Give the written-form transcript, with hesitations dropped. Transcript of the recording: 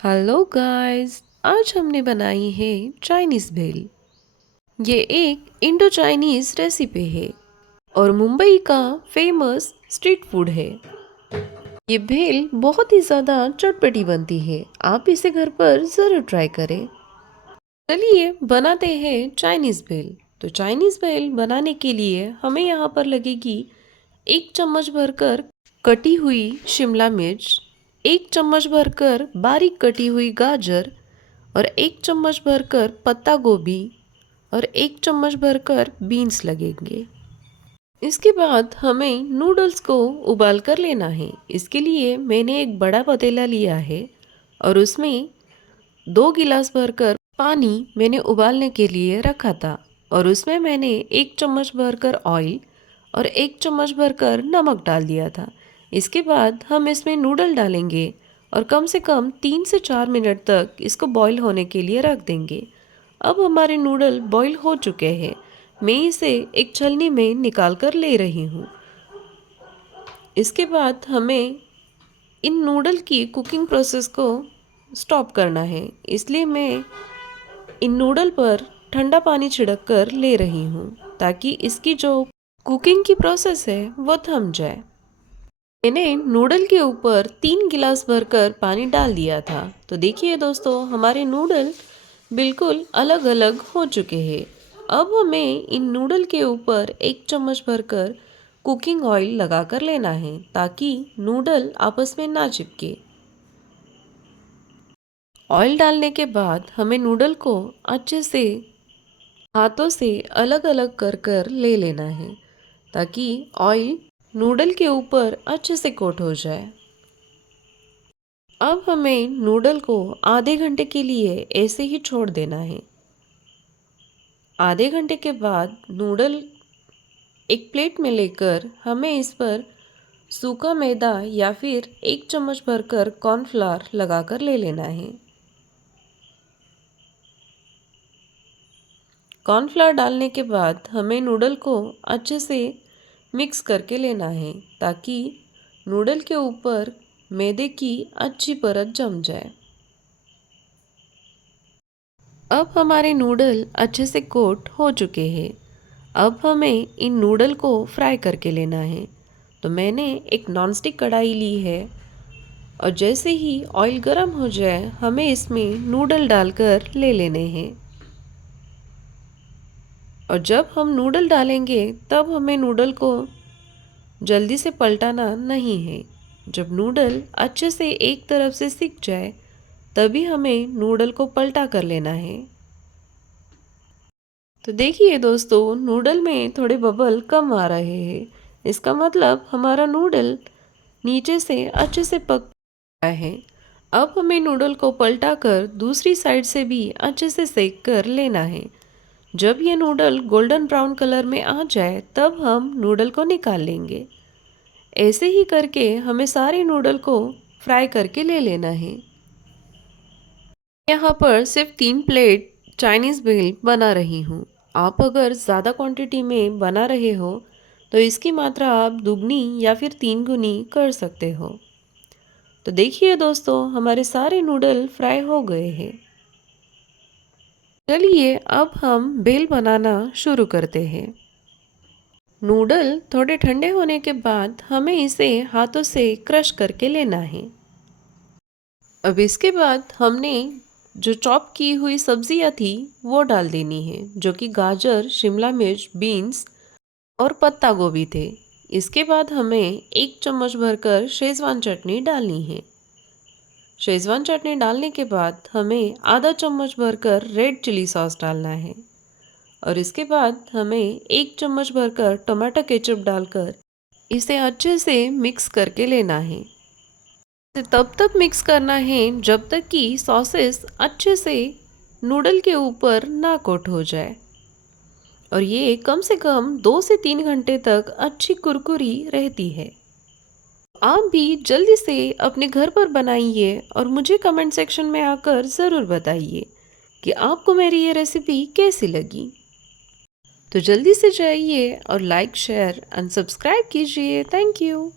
Hello guys, आज हमने बनाई है चाइनीज़ भेल। ये एक इंडो चाइनीज़ रेसिपी है और मुंबई का फेमस स्ट्रीट फूड है। ये भेल बहुत ही ज़्यादा चटपटी बनती है। आप इसे घर पर ज़रूर ट्राई करें। चलिए बनाते हैं चाइनीज़ भेल। तो चाइनीज़ भेल बनाने के लिए हमें यहाँ पर लगेगी 1 चम्मच भरकर कटी हुई शिमला मिर्च, 1 चम्मच भरकर बारीक कटी हुई गाजर और 1 चम्मच भरकर पत्ता गोभी और 1 चम्मच भरकर बीन्स लगेंगे। इसके बाद हमें नूडल्स को उबाल कर लेना है। इसके लिए मैंने एक बड़ा पतीला लिया है और उसमें 2 गिलास भरकर पानी मैंने उबालने के लिए रखा था और उसमें मैंने 1 चम्मच भरकर ऑयल और 1 चम्मच भरकर नमक डाल दिया था। इसके बाद हम इसमें नूडल डालेंगे और कम से कम 3 से 4 मिनट तक इसको बॉईल होने के लिए रख देंगे। अब हमारे नूडल बॉईल हो चुके हैं। मैं इसे एक छलनी में निकाल कर ले रही हूँ। इसके बाद हमें इन नूडल की कुकिंग प्रोसेस को स्टॉप करना है, इसलिए मैं इन नूडल पर ठंडा पानी छिड़क कर ले रही हूँ ताकि इसकी जो कुकिंग की प्रोसेस है वो थम जाए। मैंने नूडल के ऊपर 3 गिलास भरकर पानी डाल दिया था। तो देखिए दोस्तों, हमारे नूडल बिल्कुल अलग अलग हो चुके हैं। अब हमें इन नूडल के ऊपर 1 चम्मच भरकर कुकिंग ऑयल लगा कर लेना है ताकि नूडल आपस में ना चिपके। ऑयल डालने के बाद हमें नूडल को अच्छे से हाथों से अलग अलग कर कर ले लेना है ताकि ऑयल नूडल के ऊपर अच्छे से कोट हो जाए। अब हमें नूडल को आधे घंटे के लिए ऐसे ही छोड़ देना है। आधे घंटे के बाद नूडल एक प्लेट में लेकर हमें इस पर सूखा मैदा या फिर 1 चम्मच भरकर कॉर्नफ्लावर लगाकर ले लेना है। कॉर्नफ्लावर डालने के बाद हमें नूडल को अच्छे से मिक्स करके लेना है ताकि नूडल के ऊपर मैदे की अच्छी परत जम जाए। अब हमारे नूडल अच्छे से कोट हो चुके हैं। अब हमें इन नूडल को फ्राई करके लेना है। तो मैंने एक नॉनस्टिक कढ़ाई ली है और जैसे ही ऑयल गर्म हो जाए हमें इसमें नूडल डालकर ले लेने हैं। और जब हम नूडल डालेंगे तब हमें नूडल को जल्दी से पलटाना नहीं है। जब नूडल अच्छे से एक तरफ से सिक जाए तभी हमें नूडल को पलटा कर लेना है। तो देखिए दोस्तों, नूडल में थोड़े बबल कम आ रहे हैं। इसका मतलब हमारा नूडल नीचे से अच्छे से पक गया है। अब हमें नूडल को पलटा कर दूसरी साइड से भी अच्छे से सेक कर लेना है। जब ये नूडल गोल्डन ब्राउन कलर में आ जाए तब हम नूडल को निकाल लेंगे। ऐसे ही करके हमें सारे नूडल को फ्राई करके ले लेना है। यहाँ पर सिर्फ 3 प्लेट चाइनीज़ भेल बना रही हूँ। आप अगर ज़्यादा क्वांटिटी में बना रहे हो तो इसकी मात्रा आप दुगनी या फिर 3 गुनी कर सकते हो। तो देखिए दोस्तों, हमारे सारे नूडल फ्राई हो गए हैं। चलिए अब हम भेल बनाना शुरू करते हैं। नूडल थोड़े ठंडे होने के बाद हमें इसे हाथों से क्रश करके लेना है। अब इसके बाद हमने जो चॉप की हुई सब्जियां थी वो डाल देनी है, जो कि गाजर, शिमला मिर्च, बीन्स और पत्ता गोभी थे। इसके बाद हमें 1 चम्मच भरकर शेजवान चटनी डालनी है। शेजवान चटनी डालने के बाद हमें आधा चम्मच भरकर रेड चिली सॉस डालना है और इसके बाद हमें 1 चम्मच भरकर टमाटो केचप डालकर इसे अच्छे से मिक्स करके लेना है। इसे तब तक मिक्स करना है जब तक कि सॉसेस अच्छे से नूडल के ऊपर ना कोट हो जाए और ये कम से कम 2 से 3 घंटे तक अच्छी कुरकुरी रहती है। आप भी जल्दी से अपने घर पर बनाइए और मुझे कमेंट सेक्शन में आकर ज़रूर बताइए कि आपको मेरी ये रेसिपी कैसी लगी। तो जल्दी से जाइए और लाइक, शेयर एंड सब्सक्राइब कीजिए। Thank you.